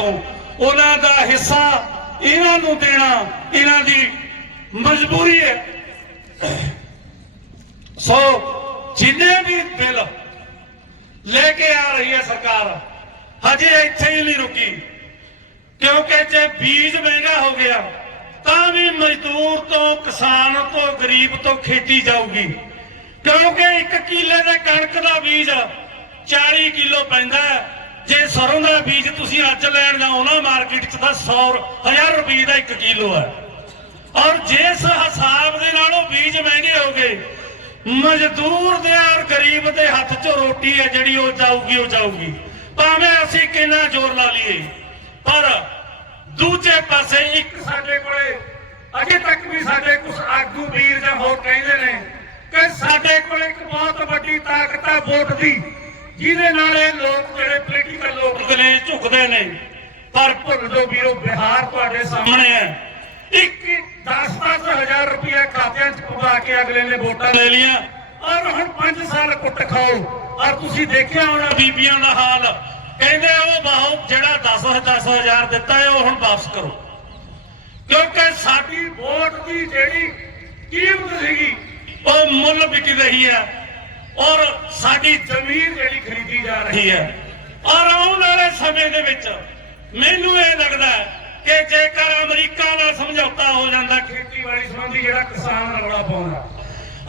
ਤੋਂ ਉਹਨਾਂ ਦਾ ਹਿੱਸਾ ਇਹਨਾਂ ਨੂੰ ਦੇਣਾ ਇਹਨਾਂ ਦੀ ਮਜਬੂਰੀ ਹੈ। ਸੋ ਜਿੰਨੇ ਵੀ ਬਿੱਲ ਲੈ ਕੇ ਆ ਰਹੀ ਹੈ ਸਰਕਾਰ, ਹਜੇ ਇੱਥੇ ਹੀ ਨਹੀਂ ਰੁਕੀ। ਕਿਉਂਕਿ ਜੇ ਬੀਜ ਮਹਿੰਗਾ ਹੋ ਗਿਆ, ਤਾਂ ਵੀ ਮਜ਼ਦੂਰ ਤੋਂ, ਕਿਸਾਨ ਤੋਂ, ਗਰੀਬ ਤੋਂ ਖੇਤੀ ਜਾਊਗੀ। ਕਿਉਂਕਿ ਇੱਕ ਕਿੱਲੇ ਦੇ ਕਣਕ ਦਾ ਬੀਜ 40 ਕਿਲੋ ਪੈਂਦਾ ਹੈ। ਜੇ ਸਰੋਂ ਦਾ ਬੀਜ ਤੁਸੀਂ ਅੱਜ ਲੈਣ ਜਾਓ ਨਾ ਮਾਰਕੀਟ 'ਚ ਤਾਂ 100 1000 ਰੁਪਏ ਦਾ 1 ਕਿਲੋ ਹੈ। ਔਰ ਜਿਸ ਹਿਸਾਬ ਦੇ ਨਾਲ ਉਹ ਬੀਜ ਮਹਿੰਗੇ ਹੋ ਗਏ, ਮਜ਼ਦੂਰ ਦੇ ਔਰ ਗਰੀਬ ਦੇ ਹੱਥ 'ਚ ਰੋਟੀ ਹੈ ਜਿਹੜੀ ਉਹ ਜਾਊਗੀ ਉਹ ਜਾਊਗੀ। ਭਾਵੇਂ ਅਸੀਂ ਕਿੰਨਾ ਜ਼ੋਰ ਲਾ ਲਈਏ, ਪਰ ਦੂਜੇ ਪਾਸੇ ਇੱਕ ਸਾਡੇ ਕੋਲੇ ਅਜੇ ਤੱਕ ਵੀ ਸਾਡੇ ਕੁਝ ਆਗੂ ਵੀਰ ਜਾਂ ਹੋਰ ਕਹਿੰਦੇ ਨੇ ਕਿ ਸਾਡੇ ਕੋਲ ਇੱਕ ਬਹੁਤ ਵੱਡੀ ਤਾਕਤ ਹੈ ਵੋਟ ਦੀ। ਜਿਹਦੇ ਨਾਲ ਇਹ ਲੋਕ ਜਿਹੜੇ ਪੋਲੀਟੀਕਲ ਲੋਕ ਗਲੇ ਝੁਕਦੇ ਨੇ। ਪਰ ਭੁੱਲ ਜੋ ਵੀਰੋ ਬਿਹਾਰ ਤੁਹਾਡੇ ਸਾਹਮਣੇ ਹੈ। ਇੱਕ 10-10 ਹਜ਼ਾਰ ਰੁਪਏ ਖਾਤਿਆਂ 'ਚ ਪਵਾ ਕੇ ਅਗਲੇ ਨੇ ਵੋਟਾਂ ਲੈ ਲੀਆਂ ਔਰ ਹੁਣ 5 ਸਾਲ ਕੁੱਟ ਖਾਓ। ਔਰ ਤੁਸੀਂ ਦੇਖਿਆ ਹੋਣਾ ਬੀਬੀਆਂ ਦਾ ਹਾਲ। ਕਹਿੰਦੇ ਉਹ ਬਹੁਤ ਜਿਹੜਾ 10 10 ਹਜ਼ਾਰ ਦਿੱਤਾ ਹੈ ਉਹ ਹੁਣ ਵਾਪਸ ਕਰੋ। ਕਿਉਂਕਿ ਸਾਡੀ ਵੋਟ ਦੀ ਜਿਹੜੀ ਕੀਮਤ ਸੀਗੀ ਉਹ ਮੁੱਲ ਵਿਕ ਰਹੀ ਹੈ। ਔਰ ਸਾਡੀ ਜ਼ਮੀਨ ਜਿਹੜੀ ਖਰੀਦੀ ਜਾ ਰਹੀ ਹੈ। ਔਰ ਆਉਣ ਵਾਲੇ ਸਮੇਂ ਦੇ ਵਿੱਚ ਮੈਨੂੰ ਇਹ ਲੱਗਦਾ ਹੈ ਕਿ ਜੇਕਰ ਅਮਰੀਕਾ ਨਾਲ ਸਮਝੌਤਾ ਹੋ ਜਾਂਦਾ, ਖੇਤੀਬਾੜੀ ਸੰਬੰਧੀ ਜਿਹੜਾ ਕਿਸਾਨ ਰੌਲਾ ਪਾਉਂਦਾ,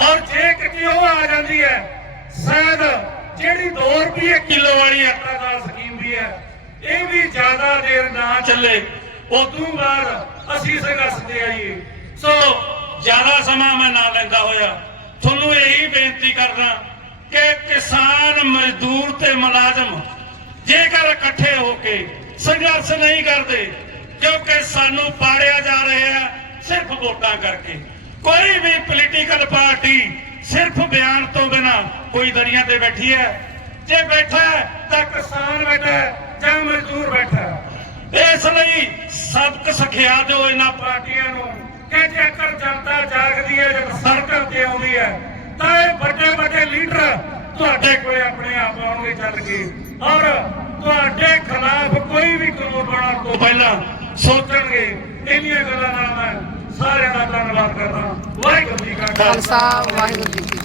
ਔਰ ਜੇ ਕਿਤੇ ਉਹ ਆ ਜਾਂਦੀ ਹੈ, ਸ਼ਾਇਦ ਜਿਹੜੀ 2 ਰੁਪਏ ਕਿਲੋ ਵਾਲੀ ਆਟਾ ਦਾਲ ਸਕੀਮ ਵੀ ਹੈ, ਇਹ ਵੀ ਜ਼ਿਆਦਾ ਦੇਰ ਨਾ ਚੱਲੇ, ਉਦੋਂ ਬਾਅਦ ਅਸੀਂ ਸੰਘਰਸ਼ ਤੇ ਆਈਏ। ਸੋ, ਜ਼ਿਆਦਾ ਸਮਾਂ ਮੈਂ ਨਾ ਲੈਂਦਾ ਹੋਇਆ। ਤੁਹਾਨੂੰ ਇਹੀ ਬੇਨਤੀ ਕਰਦਾ ਕਿ ਕਿਸਾਨ ਮਜ਼ਦੂਰ ਤੇ ਮੁਲਾਜ਼ਮ ਜੇਕਰ ਇਕੱਠੇ ਹੋ ਕੇ ਸੰਘਰਸ਼ ਨਹੀਂ ਕਰਦੇ ਕਿਉਂਕਿ ਸਾਨੂੰ ਪਾੜਿਆ ਜਾ ਰਿਹਾ ਹੈ, ਸਿਰਫ ਵੋਟਾਂ ਕਰਕੇ। ਕੋਈ ਵੀ ਪੋਲੀਟੀਕਲ ਪਾਰਟੀ ਸਿਰਫ ਬਿਆਨ ਤੋਂ ਬਿਨਾ ਕੋਈ ਦਰਿਆ ਤੇ ਬੈਠੀ ਹੈ। ਜੇ ਬੈਠਾ ਤਾਂ ਕਿਸਾਨ ਬੈਠਾ ਜਾਂ ਮਜ਼ਦੂਰ ਬੈਠਾ ਇਸ ਲਈ ਸਬਕ ਸਿਖਿਆ ਦਿਓ ਇਹਨਾਂ ਪਾਰਟੀਆਂ ਨੂੰ ਕਿ ਜੇਕਰ ਜਨਤਾ ਜਾਗਦੀ ਹੈ ਜਦ ਸੜਕਾਂ ਤੇ ਆਉਂਦੀ ਹੈ ਵੱਡੇ ਵੱਡੇ ਲੀਡਰ ਤੁਹਾਡੇ ਕੋਲੇ ਆਪਣੇ ਆਪ ਆਉਣਗੇ ਚੱਲ ਕੇ। ਔਰ ਤੁਹਾਡੇ ਖਿਲਾਫ ਕੋਈ ਵੀ ਕਾਨੂੰਨ ਬਣਾਉਣ ਤੋਂ ਪਹਿਲਾਂ ਸੋਚਣਗੇ, ਇੰਨੀਆਂ ਗੱਲਾਂ ਨਾਲ ਮੈਂ ਸਾਰਿਆਂ ਦਾ ਧੰਨਵਾਦ ਕਰਦਾ ਵਾਹਿਗੁਰੂ ਜੀ ਕਾ ਖਾਲਸਾ। ਵਾਹਿਗੁਰੂ ਜੀ